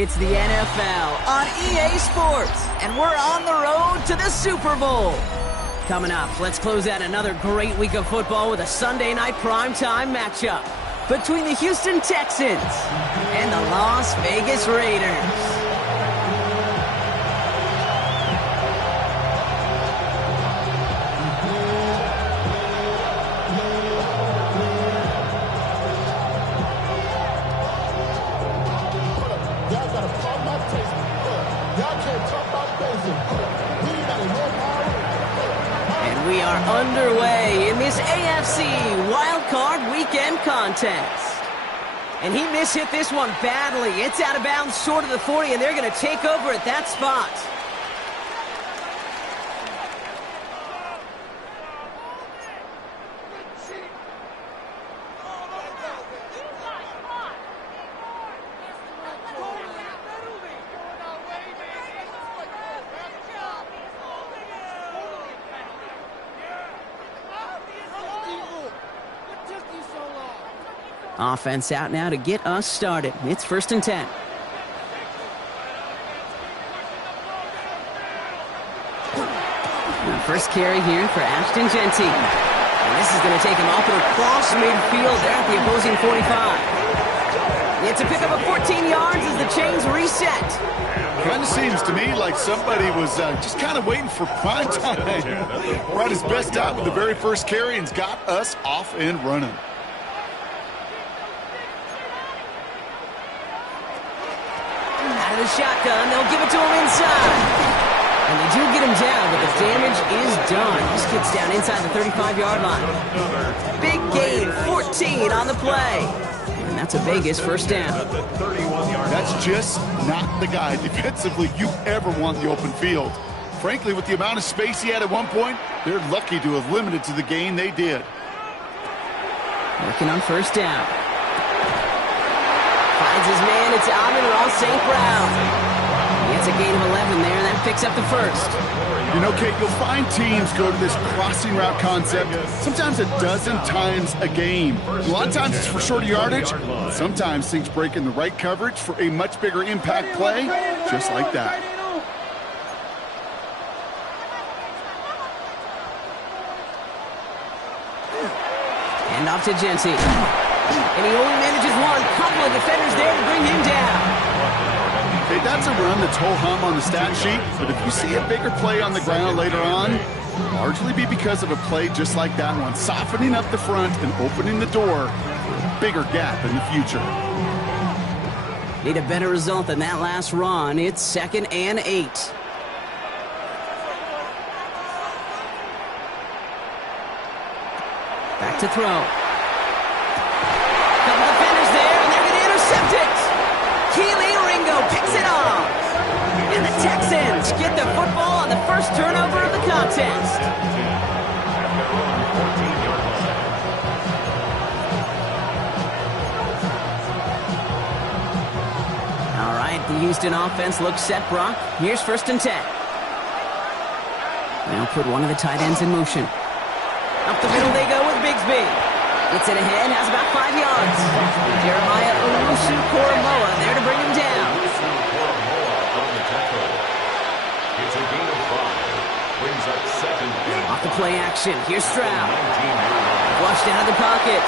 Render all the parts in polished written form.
It's the NFL on EA Sports, and we're on the road to the Super Bowl. Coming up, let's close out another great week of football with a Sunday night primetime matchup between the Houston Texans and the Las Vegas Raiders. We are underway in this AFC Wildcard weekend contest. And he mishit this one badly. It's out of bounds short of the 40, and they're going to take over at that spot. Offense out now to get us started. It's 1st and 10. Now first carry here for Ashton Genty. And this is going to take him up and across midfield there at the opposing 45. It's a pickup of 14 yards as the chains reset. Kind of seems to me like somebody was just kind of waiting for prime time. Brought his best out with the very first carry and's got us off and running. The shotgun, they'll give it to him inside. And they do get him down, but the damage is done. This kid's down inside the 35-yard line. Big gain, 14 on the play. And that's a Vegas first down. That's just not the guy defensively you ever want the open field. Frankly, with the amount of space he had at one point, they're lucky to have limited to the gain they did. Working on first down. Finds his man, it's Amon-Ra St. Brown. He gets a gain of 11 there, and that picks up the first. You know, Kate, you'll find teams go to this crossing route concept sometimes a dozen times a game. A lot of times it's for shorter yardage. Sometimes things break in the right coverage for a much bigger impact play, just like that. Hand off to Genty. And he only manages one. Couple of defenders there to bring him down. Hey, that's a run that's ho-hum on the stat sheet, but if you see a bigger play on the ground later on, it'll largely be because of a play just like that one, softening up the front and opening the door for a bigger gap in the future. Need a better result than that last run. It's 2nd and 8. Back to throw. Picks it off. And the Texans get the football on the first turnover of the contest. All right, the Houston offense looks set, Brock. Here's 1st and 10. Now put one of the tight ends in motion. Up the middle they go with Bigsby. Gets it ahead, has about 5 yards. Jeremiah Owusu-Koramoah there to bring him down. It's a gain of 5. Brings up 2nd and off the play action. Here's Stroud. Flushed out of the pocket.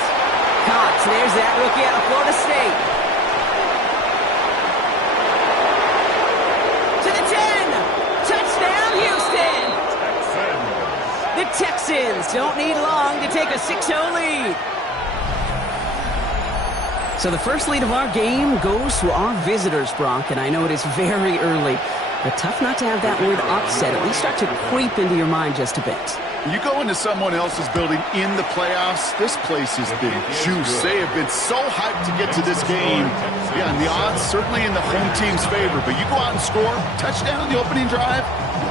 Cox, there's that rookie out of Florida State. To the 10. Touchdown, Houston. The Texans don't need long to take a 6-0 lead. So the first lead of our game goes to our visitors, Brock, and I know it is very early, but tough not to have that word upset at least start to creep into your mind just a bit. You go into someone else's building in the playoffs, this place has been juiced. They have been so hyped to get to this game. Yeah, and the odds certainly in the home team's favor, but you go out and score, touchdown on the opening drive,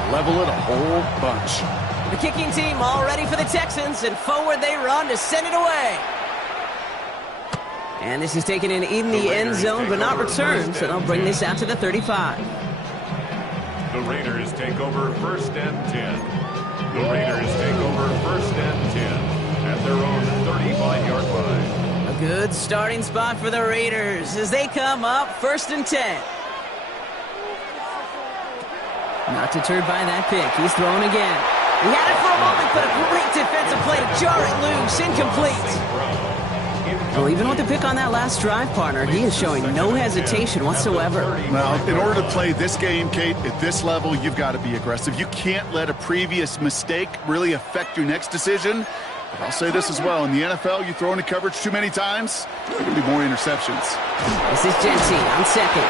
level it a whole bunch. The kicking team all ready for the Texans, and forward they run to send it away. And this is taken in the end zone, but not returned, so they'll bring this out to the 35. The Raiders take over 1st and 10. The Raiders take over 1st and 10 at their own 35-yard line. A good starting spot for the Raiders as they come up 1st and 10. Not deterred by that pick. He's throwing again. He had it for a moment, but a great defensive play to jar it loose. Incomplete. Well, even with the pick on that last drive, partner, he is showing no hesitation whatsoever. Now, in order to play this game, Kate, at this level, you've got to be aggressive. You can't let a previous mistake really affect your next decision. But I'll say this as well. In the NFL, you throw into coverage too many times, there can be more interceptions. This is Genty on second.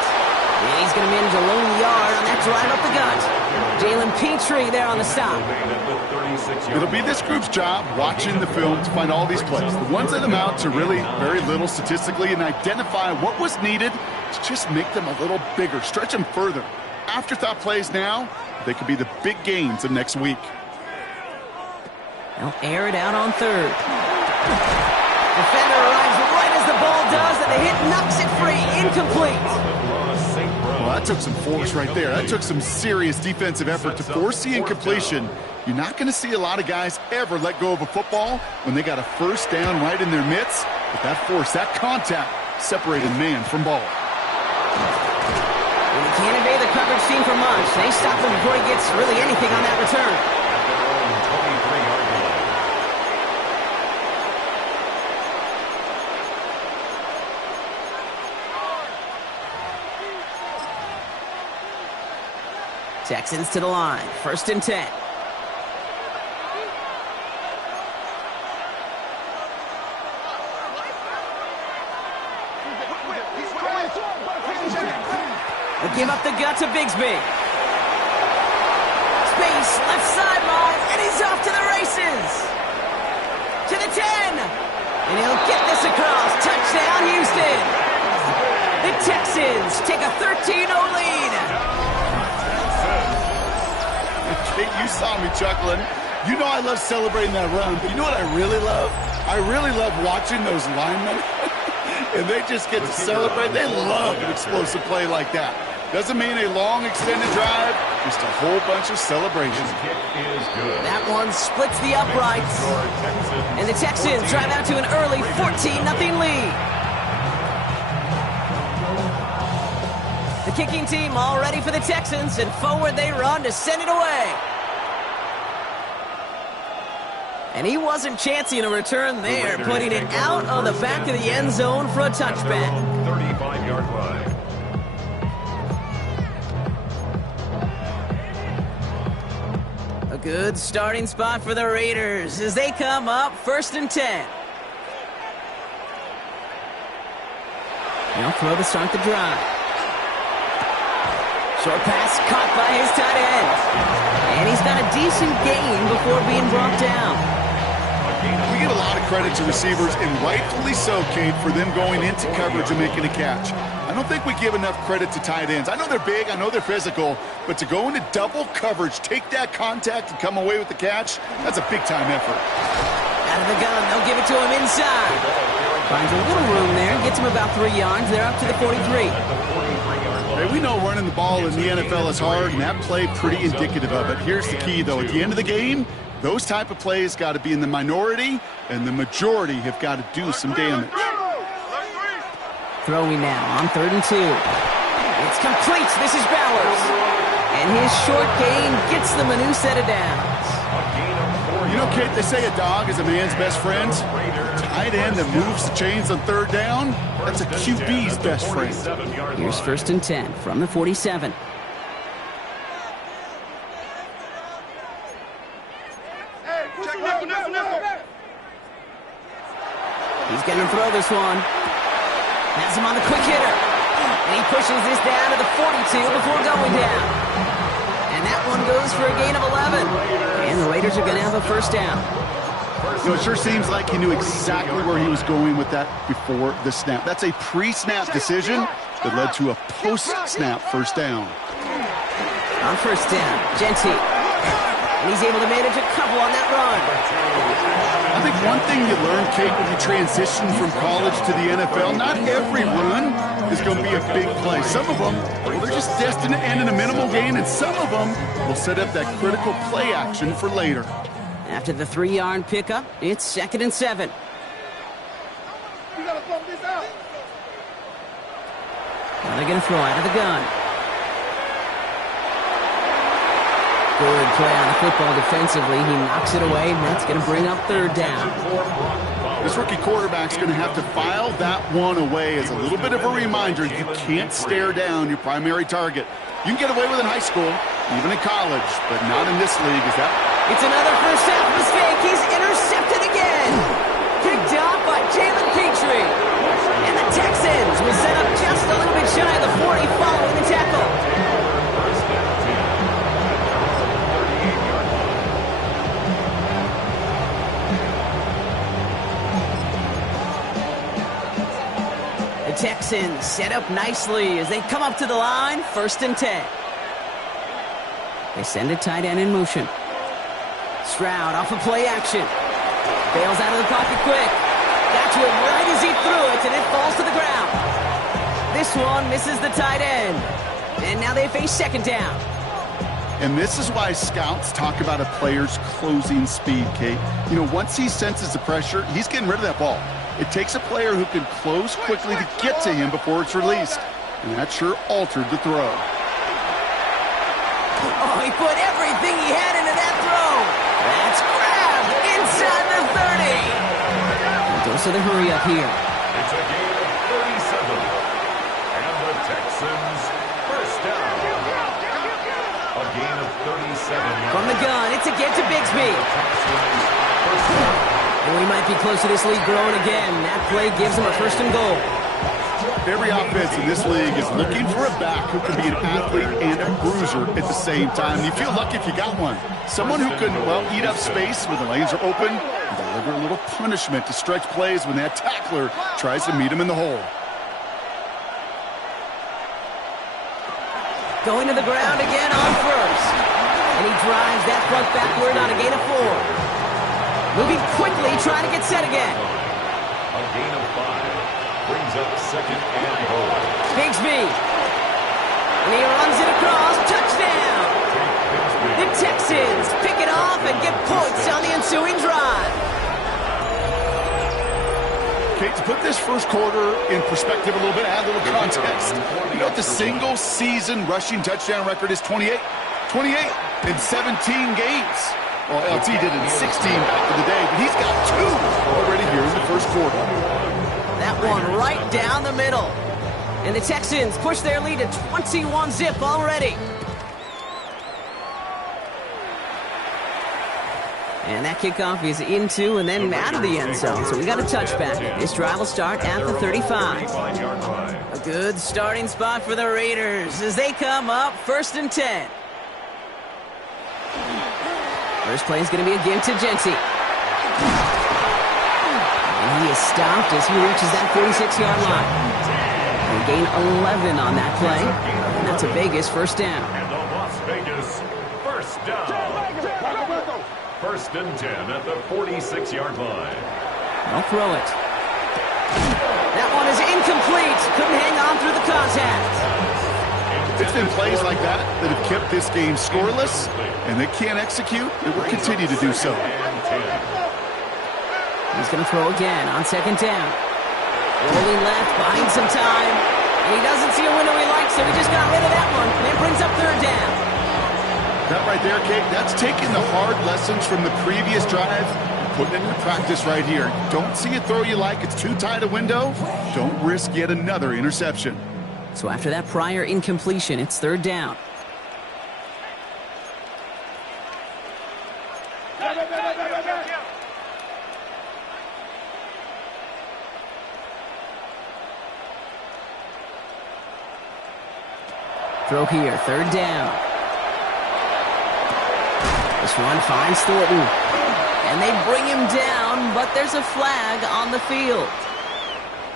And he's going to manage a lone yard on that drive up the gut. Jalen Petrie there on the stop. It'll be this group's job watching the film to find all these plays. The ones that amount to really very little statistically and identify what was needed to just make them a little bigger, stretch them further. Afterthought plays now, they could be the big gains of next week. They'll air it out on third. Defender arrives right as the ball does, and the hit knocks it free. Incomplete. Well, that took some force right there. That took some serious defensive effort to force the incompletion. You're not going to see a lot of guys ever let go of a football when they got a first down right in their midst. But that force, that contact, separated man from ball. And he can't evade the coverage team for much. They stop him before he gets really anything on that return. Texans to the line. 1st and 10. They'll give up the gut to Bigsby. Space, left sideline, and he's off to the races. To the 10. And he'll get this across. Touchdown, Houston. The Texans take a 13-0 lead. You saw me chuckling. You know I love celebrating that run, but you know what I really love? I really love watching those linemen, and they just get to celebrate. They love an explosive play like that. Doesn't mean a long extended drive, just a whole bunch of celebration. That one splits the uprights, and the Texans drive out to an early 14-0 lead. The kicking team all ready for the Texans, and forward they run to send it away. And he wasn't chancing a return there, putting it out on the back of the end zone for a touchback. 35-yard line. A good starting spot for the Raiders as they come up 1st and 10. They'll throw to start the drive. Short pass caught by his tight end. And he's got a decent gain before being brought down. We give a lot of credit to receivers, and rightfully so, Kate, for them going into coverage and making a catch. I don't think we give enough credit to tight ends. I know they're big, I know they're physical, but to go into double coverage, take that contact, and come away with the catch, that's a big-time effort. Out of the gun, they'll give it to him inside. Finds a little room there, gets him about 3 yards. They're up to the 43. Hey, we know running the ball in the NFL is hard, and that play pretty indicative of it. Here's the key, though. At the end of the game, those type of plays got to be in the minority, and the majority have got to do some damage. Throwing now on 3rd and 2. It's complete. This is Bowers. And his short gain gets them a new set of downs. You know, Kate, they say a dog is a man's best friend. Tight end that moves the chains on 3rd down, that's a QB's best friend. Here's 1st and 10 from the 47. He's going to throw this one. Has him on the quick hitter. And he pushes this down to the 42 before going down. And that one goes for a gain of 11. And the Raiders are going to have a 1st down. You know, it sure seems like he knew exactly where he was going with that before the snap. That's a pre-snap decision that led to a post-snap 1st down. On 1st down, Genty. And he's able to manage a couple on that run. I think one thing you learn, Kate, when you transition from college to the NFL, not every run is going to be a big play. Some of them, well, they're just destined to end in a minimal gain, and some of them will set up that critical play action for later. After the 3-yard pickup, it's 2nd and 7. You gotta thump this out. Now they're going to throw out of the gun. Good play on the football defensively. He knocks it away, and that's going to bring up third down. This rookie quarterback's going to have to file that one away as a little bit of a reminder. You can't stare down your primary target. You can get away with it in high school, even in college, but not in this league. It's another first half mistake. He's intercepted again. Picked off by Jalen Petrie. And the Texans will set up just a little bit shy of the 40 following the tackle. The Texans set up nicely as they come up to the line, 1st and 10. They send a tight end in motion. Stroud off of play action. Bails out of the pocket quick. Got to it right as he threw it, and it falls to the ground. This one misses the tight end. And now they face 2nd down. And this is why scouts talk about a player's closing speed, Kate. You know, once he senses the pressure, he's getting rid of that ball. It takes a player who can close quickly to get to him before it's released. And that sure altered the throw. Oh, he put everything he had into that throw. That's grabbed inside the 30. He goes to the hurry up here. It's a gain of 37. And the Texans first down. A gain of 37. From the gun, it's a get to Bigsby. And we might be close to this league growing again. That play gives him a 1st and goal. Every offense in this league is looking for a back who can be an athlete and a bruiser at the same time. You feel lucky if you got one. Someone who can, well, eat up space when the lanes are open and deliver a little punishment to stretch plays when that tackler tries to meet him in the hole. Going to the ground again on 1st. And he drives that front backward on a gain of 4. Moving quickly, trying to get set again. A gain of 5 brings up 2nd and goal. Bigsby. And he runs it across. Touchdown. The Texans pick it off and get points on the ensuing drive. Kate, to put this first quarter in perspective a little bit, add a little context. You know what the single season rushing touchdown record is? 28. 28 in 17 games. Well, LT did it in 16 back in the day, but he's got 2 already here in the first quarter. That one right down the middle. And the Texans push their lead to 21-zip already. And that kickoff is into and then out of the end zone. So we got a touchback. This drive will start at the 35. A good starting spot for the Raiders as they come up 1st and 10. First play is going to be a give to Jency. And he is stopped as he reaches that 46-yard line. And gain 11 on that play. And that's a Vegas 1st down. And the Las Vegas 1st down. 1st and 10 at the 46-yard line. They'll throw it. That one is incomplete. Couldn't hang on through the contact. It's been plays like that that have kept this game scoreless, and they can't execute. It will continue to do so. He's going to throw again on 2nd down. Rolling left, buying some time. And he doesn't see a window he likes, so he just got rid of that one. And it brings up 3rd down. That right there, Kate, that's taking the hard lessons from the previous drive and putting it into practice right here. Don't see a throw you like. It's too tight a window. Don't risk yet another interception. So after that prior incompletion, it's 3rd down. Throw here, 3rd down. This one finds Thornton. And they bring him down, but there's a flag on the field.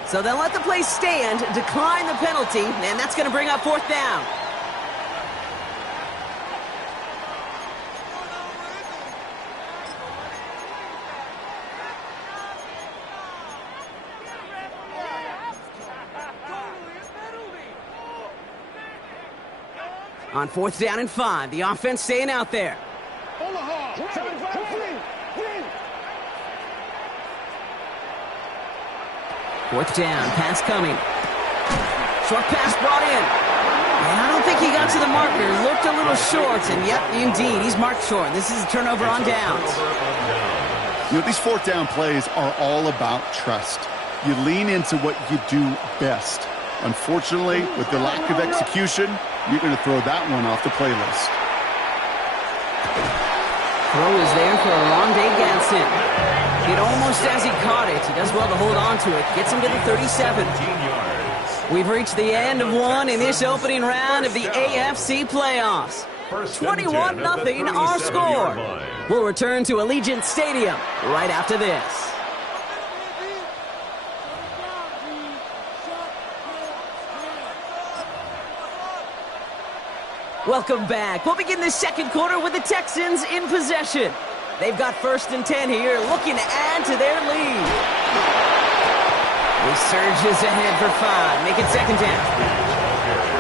So they'll let the play stand, decline the penalty, and that's going to bring up 4th down. On 4th down and 5, the offense staying out there. 4th down, pass coming. Short pass brought in. And I don't think he got to the marker looked a little short, and yep, indeed, he's marked short. This is a turnover on downs. You know, these fourth down plays are all about trust. You lean into what you do best. Unfortunately, with the lack of execution, you're going to throw that one off the playlist. Throw is there for Rondé Ganson. It almost as he caught it. He does well to hold on to it. Gets him to the 37. We've reached the end of one in this opening round of the AFC playoffs. 21-0 our score. We'll return to Allegiant Stadium right after this. Welcome back. We'll begin the second quarter with the Texans in possession. They've got 1st and 10 here, looking to add to their lead. He surges ahead for 5. Make it 2nd down.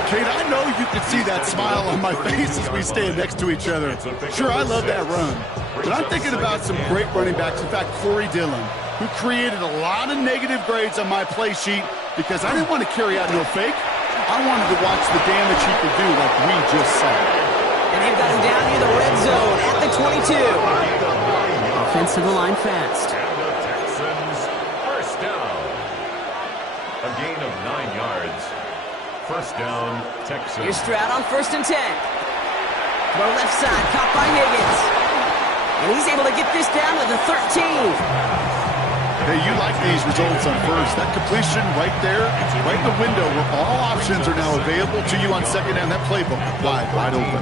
Kate, I know you can see that smile on my face as we stand next to each other. Sure, I love that run. But I'm thinking about some great running backs. In fact, Corey Dillon, who created a lot of negative grades on my play sheet because I didn't want to carry out no fake. I wanted to watch the damage he could do like we just saw. And they've got him down near the red zone at the 22. Offense to the line fast. And the Texans, 1st down. A gain of 9 yards. 1st down, Texans. Here's Stroud on 1st and 10. Throw left side, caught by Higgins. And he's able to get this down to the 13. Hey, you like these results on 1st. That completion right there, right in the window where all options are now available to you on 2nd down. That playbook wide open.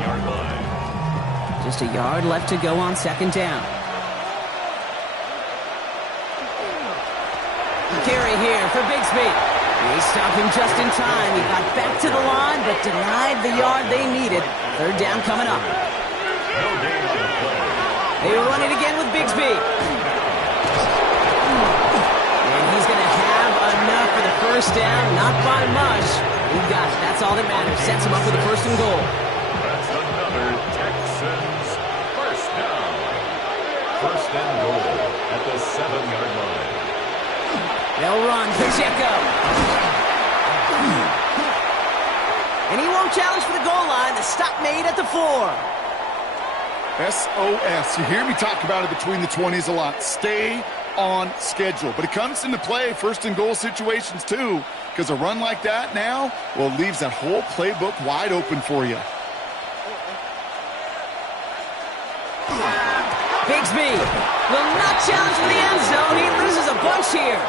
Just a yard left to go on 2nd down. Carry here for Bigsby. He stopped him just in time. He got back to the line, but denied the yard they needed. 3rd down coming up. They run it again with Bigsby. And he's going to have enough for the 1st down. Not by much. He got it. That's all that matters. Sets him up with a 1st and goal. That's another Texans 1st down. 1st and goal at the 7-yard line. They'll run. Pacheco. And he won't challenge for the goal line. The stop made at the 4. SOS. You hear me talk about it between the 20s a lot. Stay on schedule. But it comes into play 1st and goal situations too, because a run like that now, well, leaves that whole playbook wide open for you. Bigsby will not challenge for the end zone. He loses a bunch here.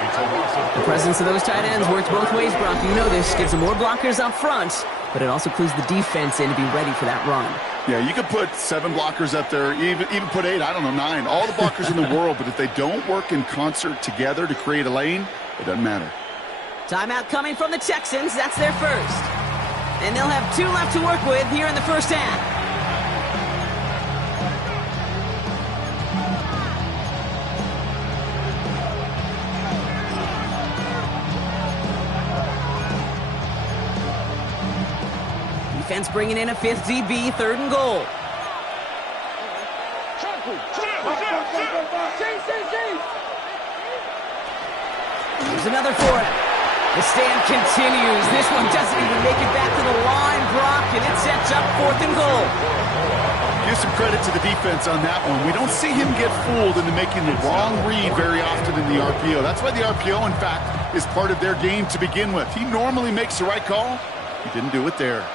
The presence of those tight ends works both ways, Brock. You know this. Gives them more blockers up front, but it also clues the defense in to be ready for that run. Yeah, you could put 7 blockers up there, even put 8, I don't know, 9. All the blockers in the world, but if they don't work in concert together to create a lane, it doesn't matter. Timeout coming from the Texans. That's their 1st. And they'll have 2 left to work with here in the 1st half. Defense bringing in a 5th DB, 3rd and goal. Here's another for him. The stand continues. This one doesn't even make it back to the line, Brock, and it sets up 4th and goal. Give some credit to the defense on that one. We don't see him get fooled into making the wrong read very often in the RPO. That's why the RPO, in fact, is part of their game to begin with. He normally makes the right call. He didn't do it there.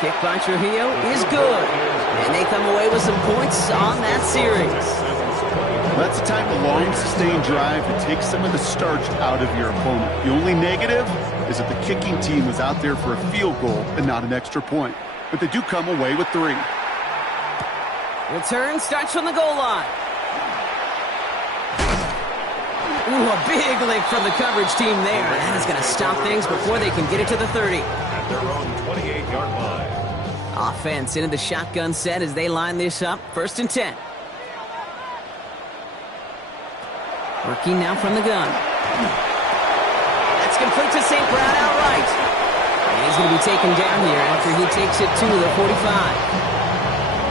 Kick by Trujillo is good. And they come away with some points on that series. That's the type of long, sustained drive that takes some of the starch out of your opponent. The only negative is that the kicking team was out there for a field goal and not an extra point. But they do come away with 3. Return starts from the goal line. Ooh, a big lick from the coverage team there. That is going to stop things before they can get it to the 30. At their own 28-yard line. Offense into the shotgun set as they line this up. 1st and 10. Working now from the gun. That's complete to St. Brown outright. And he's going to be taken down here after he takes it to the 45.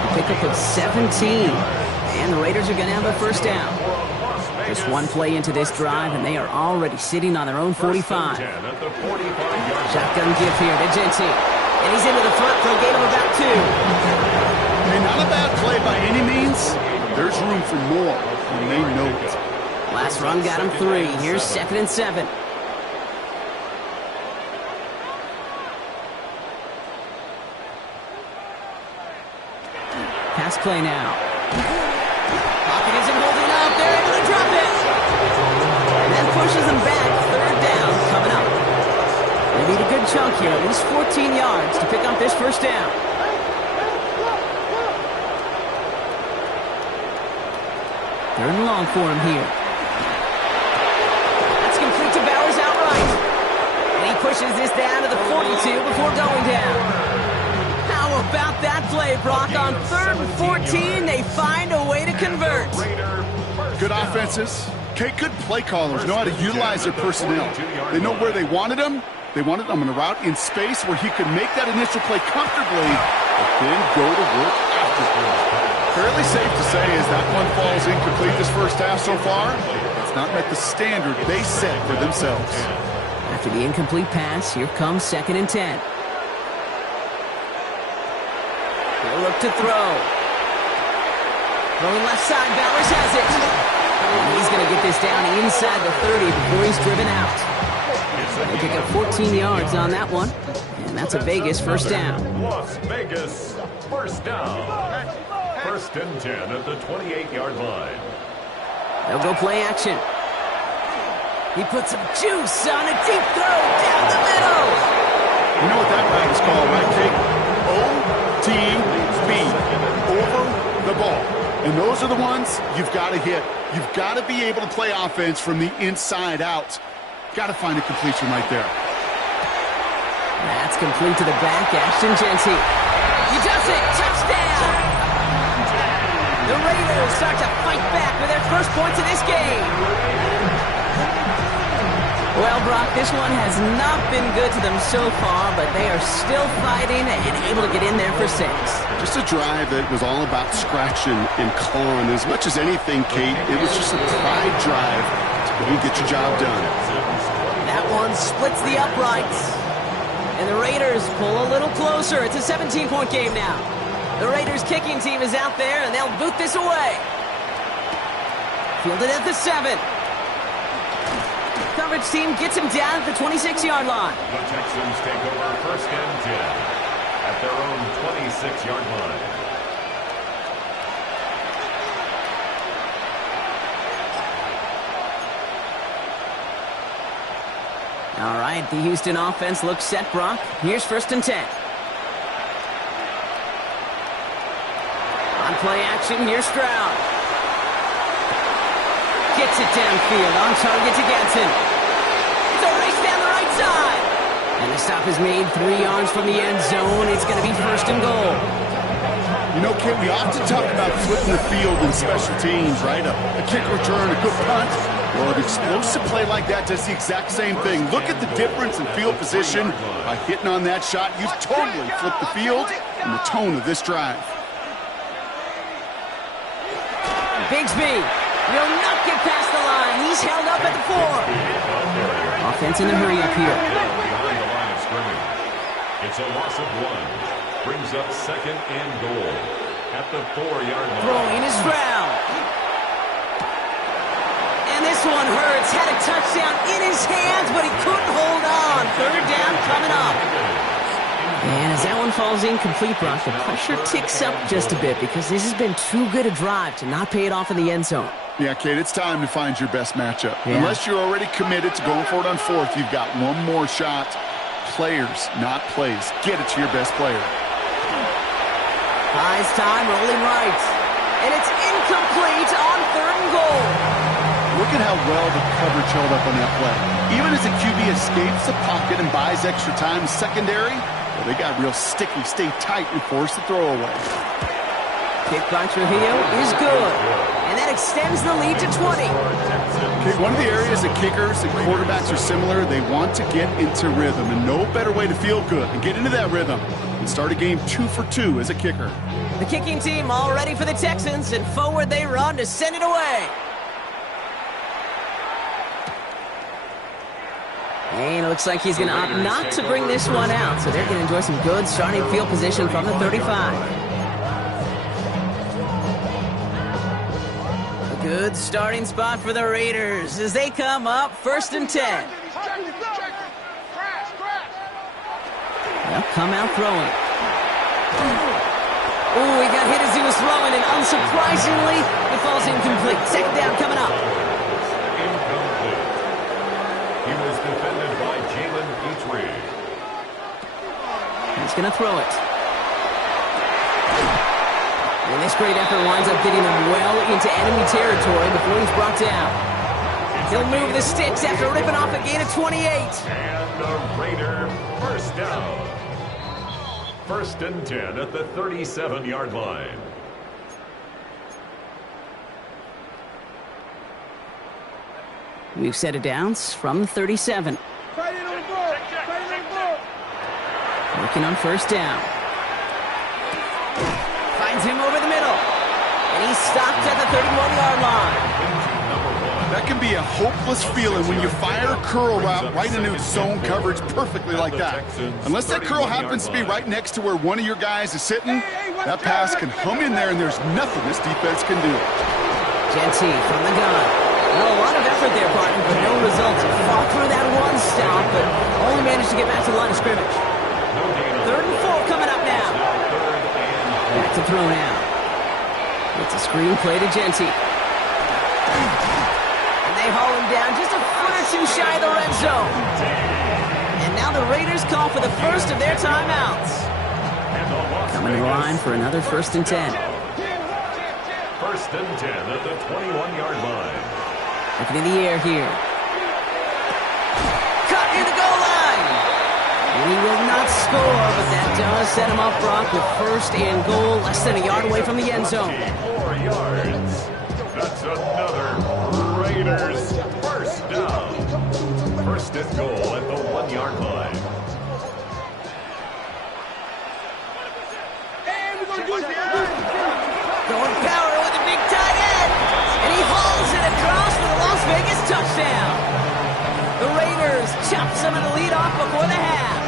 A pickup of 17. And the Raiders are going to have a 1st down. Just one play into this drive, and they are already sitting on their own 45. Shotgun give here to Genty. And he's into the front for a gain of about 2. Hey, not a bad play by any means. There's room for more, and they know it. Last run got him 3. Here's 2nd and 7. Pass play now. Pocket isn't holding up. They're able to drop it. And that pushes them back. 3rd down coming up. They need a good chunk here, at least 14 yards to pick up this 1st down. They're in long for him here. That's complete to Bowers outright. And he pushes this down to the 42 before going down. How about that play, Brock? On 3rd and 14, they find a way to convert. Good offenses. Okay, good play callers know how to utilize their personnel. They know where they wanted them. They wanted him on a route in space where he could make that initial play comfortably, but then go to work afterwards. Fairly safe to say as that one falls incomplete this 1st half so far, it's not met the standard they set for themselves. After the incomplete pass, here comes 2nd and 10. They'll look to throw. Throwing left side, Bowers has it. And he's going to get this down inside the 30 before he's driven out. They pick up 14 yards on that one, and that's a Vegas 1st down. Las Vegas 1st down. 1st and 10 at the 28-yard line. They'll go play action. He puts some juice on a deep throw down the middle. You know what that route is called, right, Kate? OTB, over the ball. And those are the ones you've got to hit. You've got to be able to play offense from the inside out. Got to find a completion right there. That's complete to the back, Ashton Genty. He does it! Touchdown! The Raiders start to fight back with their 1st points of this game. Well, Brock, this one has not been good to them so far, but they are still fighting and able to get in there for 6. Just a drive that was all about scratching and clawing. As much as anything, Kate, it was just a pride drive to go and get your job done. That one splits the uprights. And the Raiders pull a little closer. It's a 17-point game now. The Raiders kicking team is out there, and they'll boot this away. Fielded at the 7. Coverage team gets him down at the 26-yard line. The Texans take over 1st and 10 at their own 26-yard line. All right, the Houston offense looks set, Brock. Here's 1st and 10. On play action, here's Stroud. Gets it downfield, on target to Gatson. It's a race down the right side. And the stop is made 3 yards from the end zone. It's going to be 1st and goal. You know, Kate, we often talk about flipping the field in special teams, right? A kick return, a good punt. Well, an explosive play like that does the exact same thing. Look at the difference in field position. By hitting on that shot, you've totally flipped the field and the tone of this drive. Bigsby will not get past the line. He's held up at the 4. Offense in a hurry up here. Behind the line of scrimmage. It's a loss of 1. Brings up 2nd and goal at the 4-yard line. Throwing is Stroud. And this one hurts. Had a touchdown in his hands, but he couldn't hold on. 3rd down coming up. And as that one falls incomplete, Brock, the pressure ticks up just a bit because this has been too good a drive to not pay it off in the end zone. Yeah, Kate, it's time to find your best matchup. Yeah. Unless you're already committed to going for it on 4th, you've got one more shot. Players, not plays. Get it to your best player. High's time, rolling right. And it's incomplete on 3rd and goal. Look at how well the coverage held up on that play. Even as the QB escapes the pocket and buys extra time secondary, well, they got real sticky, stay tight, and force the throw away. Kick by Trujillo is good. And that extends the lead to 20. Okay, one of the areas that kickers and quarterbacks are similar, they want to get into rhythm. And no better way to feel good and get into that rhythm and start a game 2 for 2 as a kicker. The kicking team all ready for the Texans, and forward they run to send it away. And it looks like he's going to opt not to bring this one out, so they're going to enjoy some good starting field position from the 35. A good starting spot for the Raiders as they come up 1st and 10. They'll come out throwing. Oh, he got hit as he was throwing, and unsurprisingly, it falls incomplete. 2nd down coming up. Incomplete. He was defended by Jalen Petrie. He's going to throw it. And this great effort winds up getting him well into enemy territory before he's brought down. He'll move the sticks after ripping off a gain of 28. And the Raider 1st down. 1st and 10 at the 37-yard line. We've set it downs from the 37. Working on 1st down. Finds him over the middle. And he's stopped at the 31-yard line. That can be a hopeless feeling when you fire a curl route right into zone coverage perfectly like that. Unless that curl happens to be right next to where one of your guys is sitting, that pass can hum in there and there's nothing this defense can do. Genty from the gun. Well, a lot of effort there, partner, but no results. Fought through that one stop, but only managed to get back to the line of scrimmage. 3rd and 4 coming up now. Back to throw now. It's a screen play to Genty. They haul him down just a foot or two shy of the red zone. And now the Raiders call for the first of their timeouts. Coming to the line for another 1st and 10. 1st and 10 at the 21-yard line. Looking in the air here. Cut near the goal line. And he will not score, but that does set him up, Brock, with 1st and goal, less than a yard away from the end zone. 4 yards. That's another Raiders 1st down. 1st and goal at the 1-yard line. Going power with a big tight end. And he hauls it across for the Las Vegas touchdown. The Raiders chop some of the lead off before the half.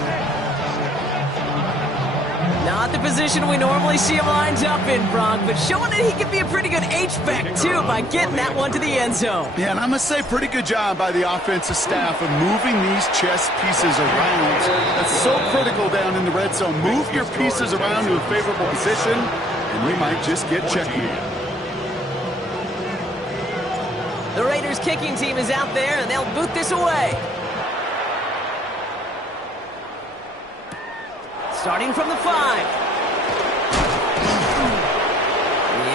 Not the position we normally see him lined up in, Brock, but showing that he can be a pretty good H-back, too, by getting that one to the end zone. Yeah, and I must say, pretty good job by the offensive staff of moving these chess pieces around. That's so critical down in the red zone. Move your pieces around to a favorable position, and you might just get checkmate. The Raiders kicking team is out there, and they'll boot this away. Starting from the 5.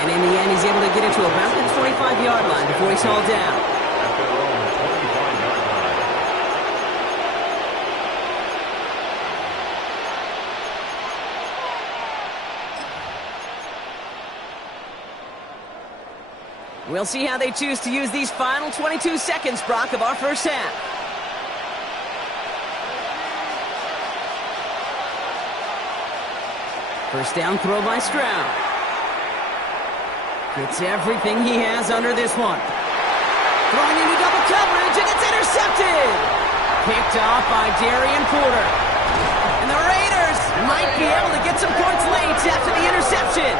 And in the end, he's able to get it to about the 25-yard line before he's hauled down. At their own 25-yard line. We'll see how they choose to use these final 22 seconds, Brock, of our first half. First down throw by Stroud. Gets everything he has under this one. Throwing into double coverage, and it's intercepted! Picked off by Darian Porter. And the Raiders might be able to get some points late after the interception.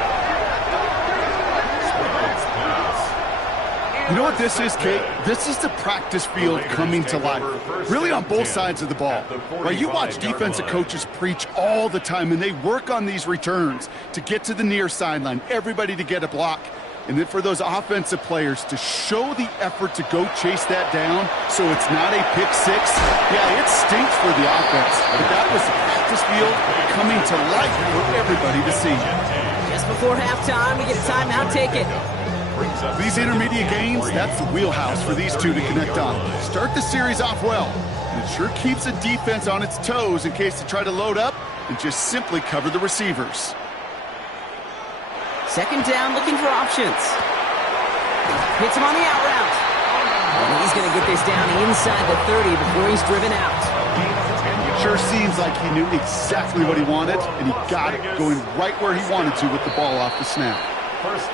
You know what this is, Kate? This is the practice field coming to life, really on both sides of the ball. Right, you watch defensive coaches preach all the time, and they work on these returns to get to the near sideline, everybody to get a block. And then for those offensive players to show the effort to go chase that down so it's not a pick six, yeah, it stinks for the offense. But that was the practice field coming to life for everybody to see. Just before halftime, we get a timeout, take it. These intermediate gains, that's the wheelhouse for these two to connect on. Start the series off well, and it sure keeps the defense on its toes in case they try to load up and just simply cover the receivers. 2nd down, looking for options. Hits him on the out route. And he's going to get this down inside the 30 before he's driven out. It sure seems like he knew exactly what he wanted, and he got it going right where he wanted to with the ball off the snap.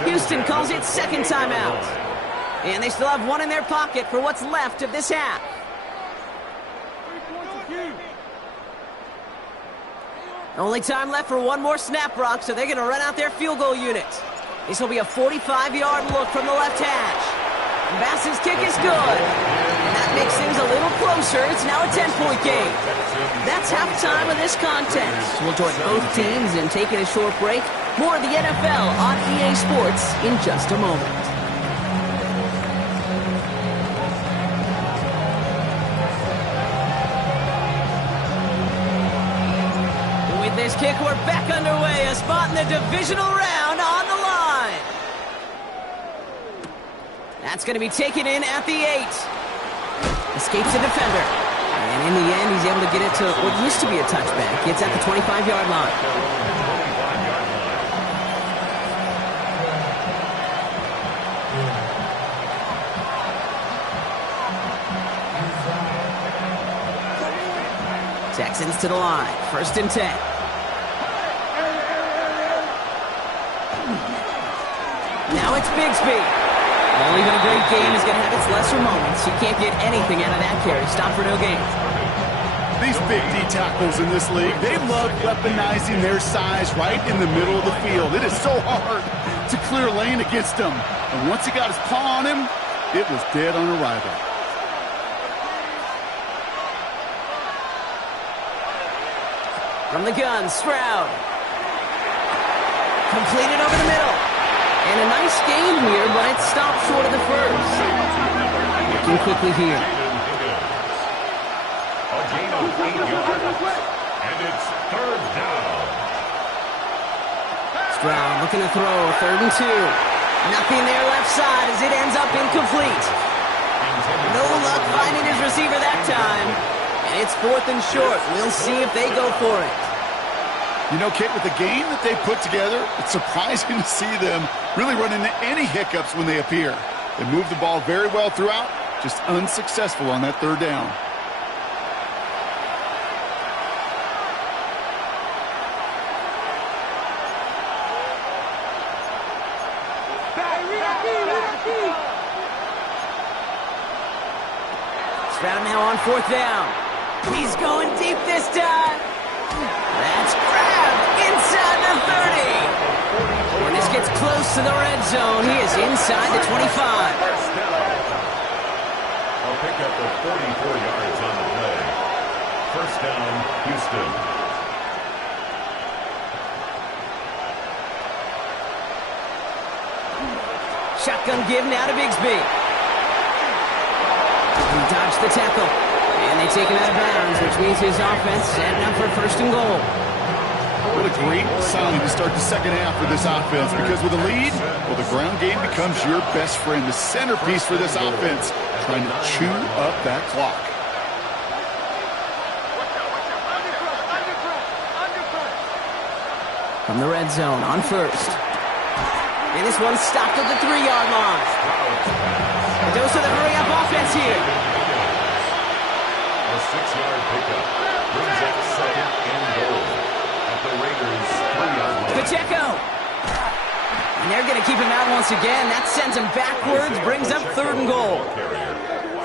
Houston calls it 2nd timeout. And they still have one in their pocket for what's left of this half. Only time left for one more snap, Brock, so they're going to run out their field goal unit. This will be a 45-yard look from the left hash. And Bass's kick is good. And that makes things a little closer. It's now a 10-point game. That's halftime of this contest. We'll join both teams in taking a short break. More of the NFL on EA Sports in just a moment. With this kick, we're back underway. A spot in the divisional round on the line. That's going to be taken in at the 8. Escapes the defender. And in the end, he's able to get it to what used to be a touchback. It's at the 25-yard line. Texans to the line. 1st and 10. Now it's Bigsby. Well, even a great game is going to have its lesser moments. You can't get anything out of that carry. Stop for no gain. These big D tackles in this league, they love weaponizing their size right in the middle of the field. It is so hard to clear lane against them. And once he got his paw on him, it was dead on arrival. From the gun, Stroud. Completed over the middle. And a nice gain here, but it stopped short of the first. Looking quickly here. A gain of 8 yards. And it's 3rd down. Stroud looking to throw. 3rd and 2. Nothing there left side as it ends up incomplete. No luck finding his receiver that time. And it's 4th and short. We'll see if they go for it. You know, Kate, with the game that they put together, it's surprising to see them really run into any hiccups when they appear. They move the ball very well throughout, just unsuccessful on that 3rd down. Stroud now on 4th down. He's going deep this time. That's grabbed inside the 30. When this gets close to the red zone, he is inside the 25. I'll pick up the 44 yards on the play. 1st down, Houston. Shotgun give now to Bigsby. He dodged the tackle. And they take him out of bounds, which means his offense setting up for 1st and goal. What a great sign to start the second half for this offense, because with a lead, well, the ground game becomes your best friend, the centerpiece for this offense, trying to chew up that clock. From the red zone on 1st. And this one stopped at the 3-yard line. A dose of the hurry-up offense here. A 6-yard pickup brings up 2nd and goal at the Raiders' 3-yard line. Pacheco. And they're going to keep him out once again. That sends him backwards, brings up 3rd and goal.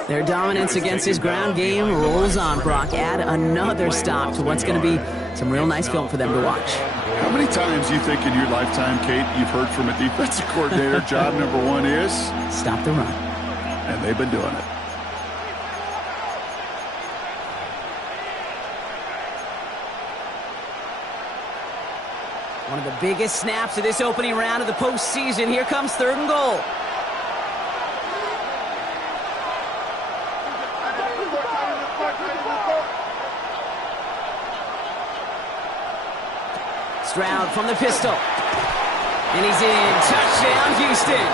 Their dominance against his ground game rolls on, Brock. Add another stop to what's going to be some real nice film for them to watch. How many times do you think in your lifetime, Kate, you've heard from a defensive coordinator, job number 1 is? Stop the run. And they've been doing it. One of the biggest snaps of this opening round of the postseason. Here comes 3rd and goal. Stroud from the pistol. And he's in. Touchdown, Houston.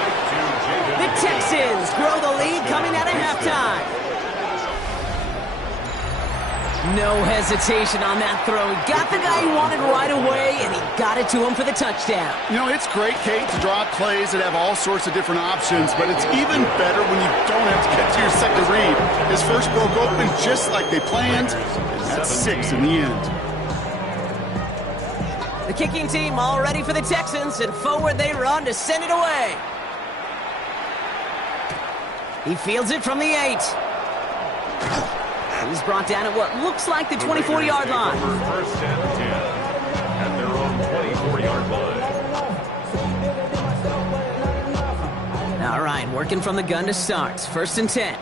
The Texans grow the lead coming out of halftime. No hesitation on that throw. He got the guy he wanted right away, and he got it to him for the touchdown. You know, it's great, Kate, to draw up plays that have all sorts of different options, but it's even better when you don't have to get to your second read. His first broke open just like they planned, and that's 6 in the end. The kicking team all ready for the Texans, and forward they run to send it away. He fields it from the 8. He's brought down at what looks like the 24-yard line. First and 10. Working from the gun to start. 1st and 10.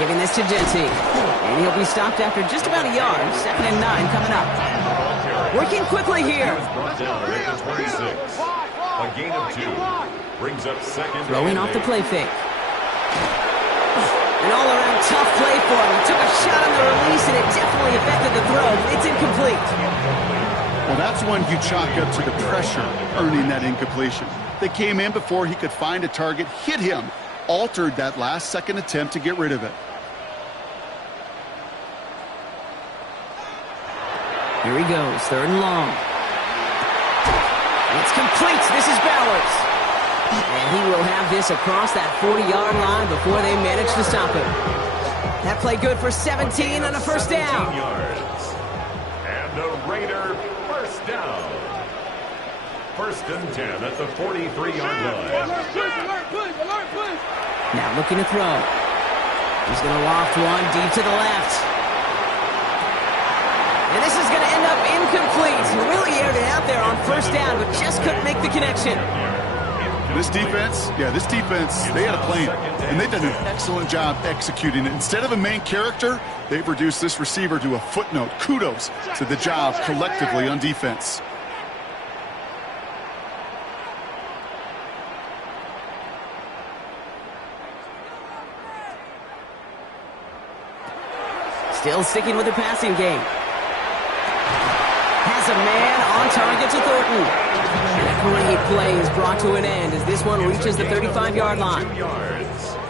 Giving this to Genty. And he'll be stopped after just about a yard. 2nd and 9 coming up. Working quickly here. Brought down at the 26. A gain of 2. Brings up 2nd. Throwing off the play fake. An all-around tough play for him. He took a shot on the release, and it definitely affected the throw. It's incomplete. Well, that's one you chalk up to the pressure earning that incompletion. They came in before he could find a target, hit him, altered that last-second attempt to get rid of it. Here he goes, 3rd and long. It's complete. This is Bowers. And he will have this across that 40-yard line before they manage to stop him. That play good for 17 on a 1st down. Yards. And the Raider first down. 1st and 10 at the 43-yard line. Now looking to throw. He's going to loft one deep to the left. And this is going to end up incomplete. He really aired it out there on 1st down, but just couldn't make the connection. This defense, they had a plan, and they've done an excellent job executing it. Instead of a main character, they've reduced this receiver to a footnote. Kudos to the job collectively on defense. Still sticking with the passing game. Has a man on target to Thornton. And a great play is brought to an end as this one reaches the 35-yard line.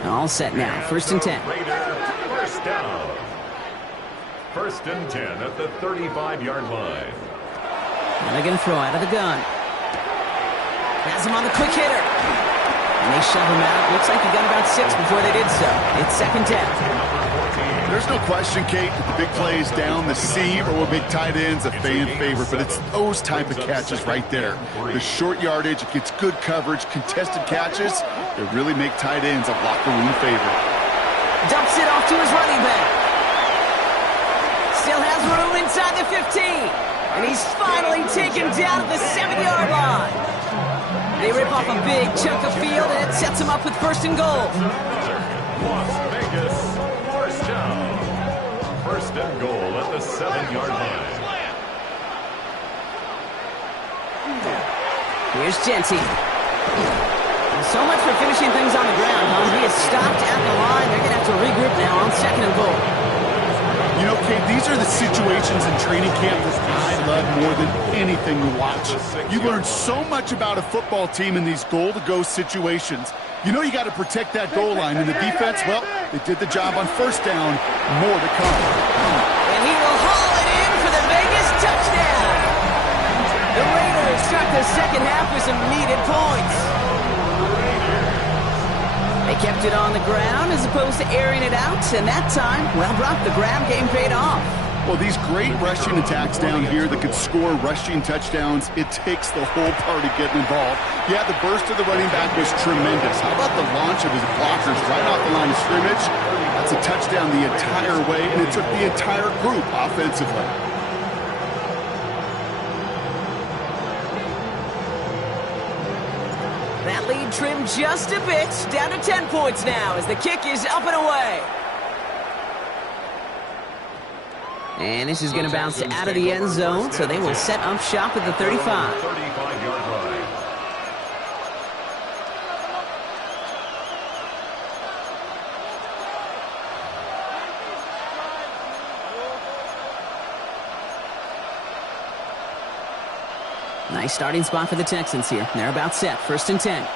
All set now. 1st and 10. First down. 1st and 10 at the 35-yard line. And they're going to throw out of the gun. Has him on the quick hitter. And they shove him out. Looks like he got about 6 before they did so. It's 2nd down. There's no question, Kate, that the big plays down the seam or big tight ends a fan favorite, but it's those type of catches right there. The short yardage, it gets good coverage, contested catches, they really make tight ends a locker room favorite. Dumps it off to his running back. Still has room inside the 15. And he's finally taken down at the 7-yard line. They rip off a big chunk of field, and it sets him up with 1st and goal. Las Vegas, 1st down. 1st and goal at the 7-yard line. Here's Genty. So much for finishing things on the ground, huh? He is stopped at the line. They're going to have to regroup now on 2nd and goal. You know, Kate, these are the situations in training camp that I love more than anything to watch. You learn so much about a football team in these goal-to-go situations. You know you got to protect that goal line. And the defense, well, they did the job on 1st down. More to come. And he will haul it in for the Vegas touchdown. The Raiders start the 2nd half with some needed points. They kept it on the ground as opposed to airing it out, and that time, well, Brock, the ground game paid off. Well, these great rushing attacks down here that could score rushing touchdowns, it takes the whole party getting involved. Yeah, the burst of the running back was tremendous. How about the launch of his blockers right off the line of scrimmage? That's a touchdown the entire way, and it took the entire group offensively. That lead trimmed just a bit, down to 10 points now as the kick is up and away. And this is going to bounce out of the end zone, so they will set up shop at the 35. 35-yard line. Nice starting spot for the Texans here. They're about set. 1st and 10.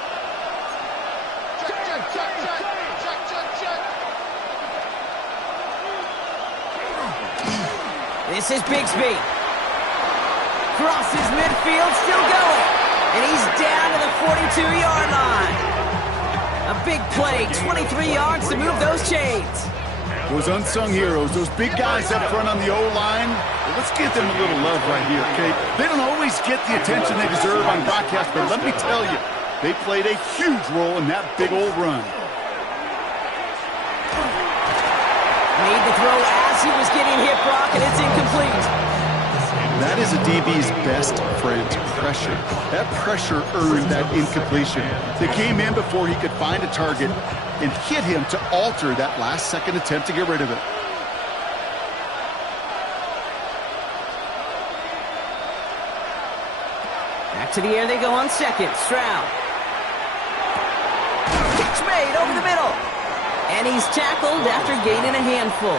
This is Bigsby. Crosses midfield, still going. And he's down to the 42-yard line. A big play, 23 yards to move those chains. Those unsung heroes, those big guys up front on the O-line, well, let's give them a little love right here, okay? They don't always get the attention they deserve on broadcast, but let me tell you, they played a huge role in that big old run. Made the throw as he was getting hit, Brock, and it's incomplete. That is a DB's best friend, pressure. That pressure earned that incompletion. They came in before he could find a target and hit him to alter that last-second attempt to get rid of it. Back to the air they go on second. Stroud. Catch made over the middle. And he's tackled after gaining a handful.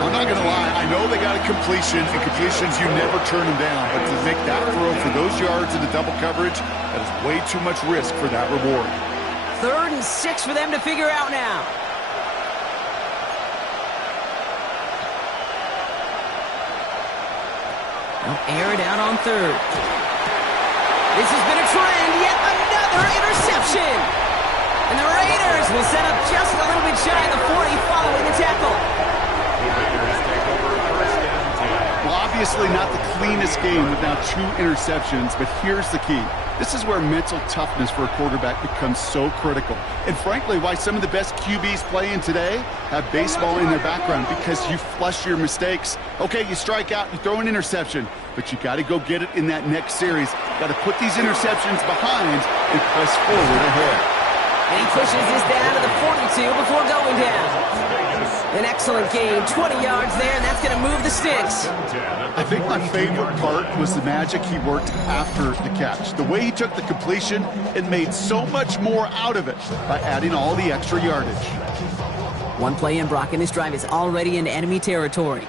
I'm not going to lie. I know they got a completion, and completions, you never turn them down. But to make that throw for those yards in the double coverage, that is way too much risk for that reward. 3rd and 6 for them to figure out now. They'll air it out on 3rd. This has been a trend. Yet another interception. And the Raiders will set up just a little bit shy of the 40 following the tackle. The Raiders take over 1st and 10. Well, obviously not the cleanest game with now 2 interceptions, but here's the key. This is where mental toughness for a quarterback becomes so critical. And frankly, why some of the best QBs playing today have baseball in their background, because you flush your mistakes. Okay, you strike out, you throw an interception, but you got to go get it in that next series. Got to put these interceptions behind and press forward ahead. And he pushes this down to the 42 before going down. An excellent gain, 20 yards there, and that's going to move the sticks. I think my favorite part was the magic he worked after the catch. The way he took the completion and made so much more out of it by adding all the extra yardage. One play in, Brock, and this drive is already into enemy territory.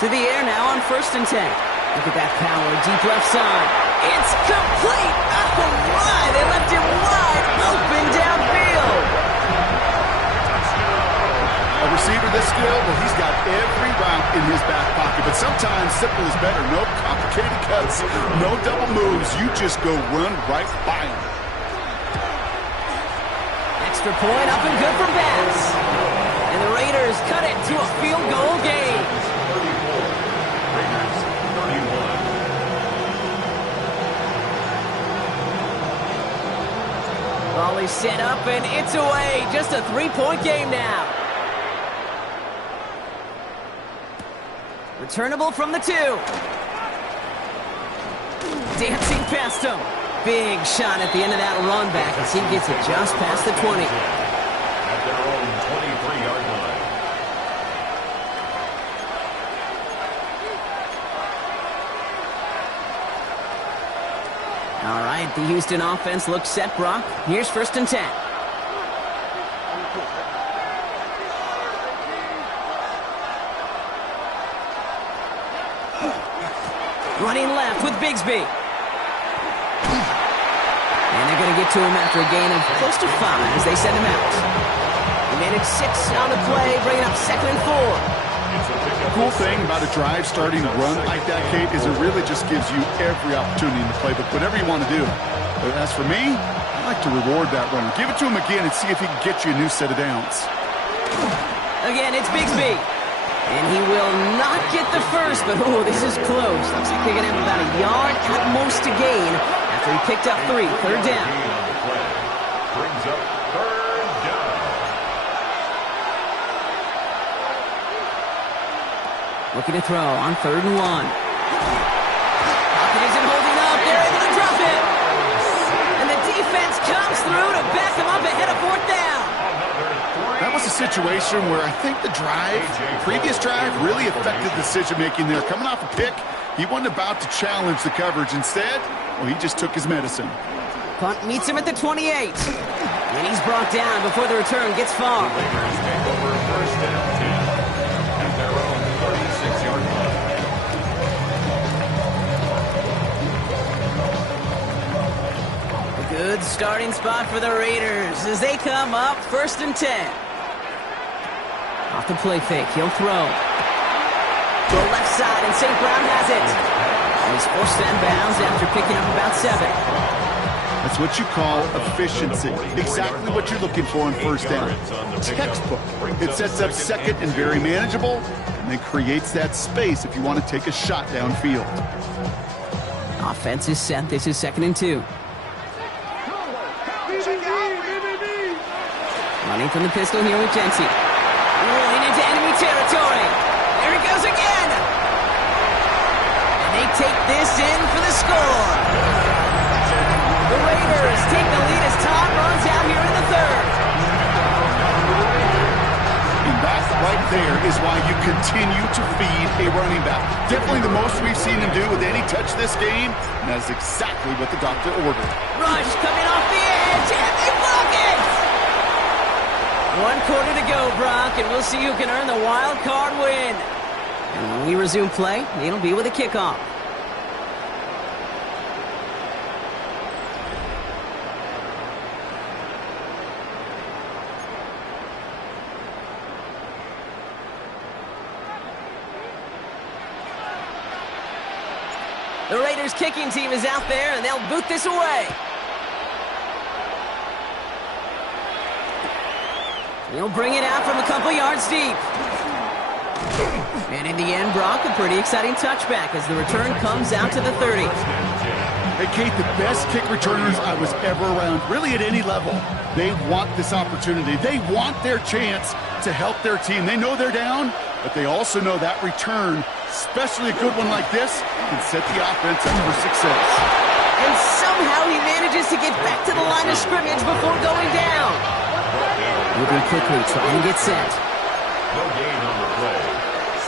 To the air now on 1st and 10. Look at that power, deep left side. It's complete! Oh my, they left him wide open downfield. A receiver this skilled, well, he's got every route in his back pocket, but sometimes simple is better. No complicated cuts, no double moves. You just go run right by him. Extra point up and good for Bass. And the Raiders cut it to a field goal game. Raiders 31. Ball is set up and it's away. Just a 3-point game now. Returnable from the 2. Dancing past him. Big shot at the end of that run back as he gets it just past the 20. At their own 23-yard line. All right, the Houston offense looks set, Brock. Here's 1st and 10. Running left with Bigsby. And they're going to get to him after a gain of close to 5 as they send him out. He made it 6 on the play, bringing up 2nd and 4. The cool thing about a drive starting to run like that, Kate, is it really just gives you every opportunity in the playbook, whatever you want to do. But as for me, I like to reward that runner. Give it to him again and see if he can get you a new set of downs. Again, it's Bigsby. And he will not get the first, but this is close. Looks like they're going to have about a yard at most to gain after he picked up 3. 3rd down. Brings up 3rd down. Looking to throw on 3rd and 1. Pocket isn't holding up. They're able to drop it. And the defense comes through to back him up ahead of 4th down. That was a situation where I think the previous drive, really affected decision-making there. Coming off a pick, he wasn't about to challenge the coverage. Instead, well, he just took his medicine. Punt meets him at the 28. And he's brought down before the return gets far. Raiders take over 1st and 10 at their own 36-yard line. A good starting spot for the Raiders as they come up 1st and 10. Off the play fake, he'll throw. Go left side, and St. Brown has it. And he's forced out of bounds after picking up about 7. That's what you call efficiency. Exactly what you're looking for in 1st down. Textbook. It sets up 2nd and very manageable, and then creates that space if you want to take a shot downfield. Offense is set. This is 2nd and 2. Running from the pistol here with Jency. Rolling into enemy territory. There he goes again. And they take this in for the score. The Raiders take the lead as time runs out here in the third. And that right there is why you continue to feed a running back. Definitely the most we've seen him do with any touch this game, and that's exactly what the doctor ordered. Rush coming off the edge, and they block it! 1 quarter to go, Brock, and we'll see who can earn the wild card win. And when we resume play, it'll be with a kickoff. The Raiders kicking team is out there, and they'll boot this away. He'll bring it out from a couple yards deep. And in the end, Brock, a pretty exciting touchback as the return comes out to the 30. Hey, Kate, the best kick returners I was ever around, really at any level. They want this opportunity. They want their chance to help their team. They know they're down, but they also know that return, especially a good one like this, can set the offense up for success. And somehow he manages to get back to the line of scrimmage before going down. Moving quickly, trying to get set. No gain on the play.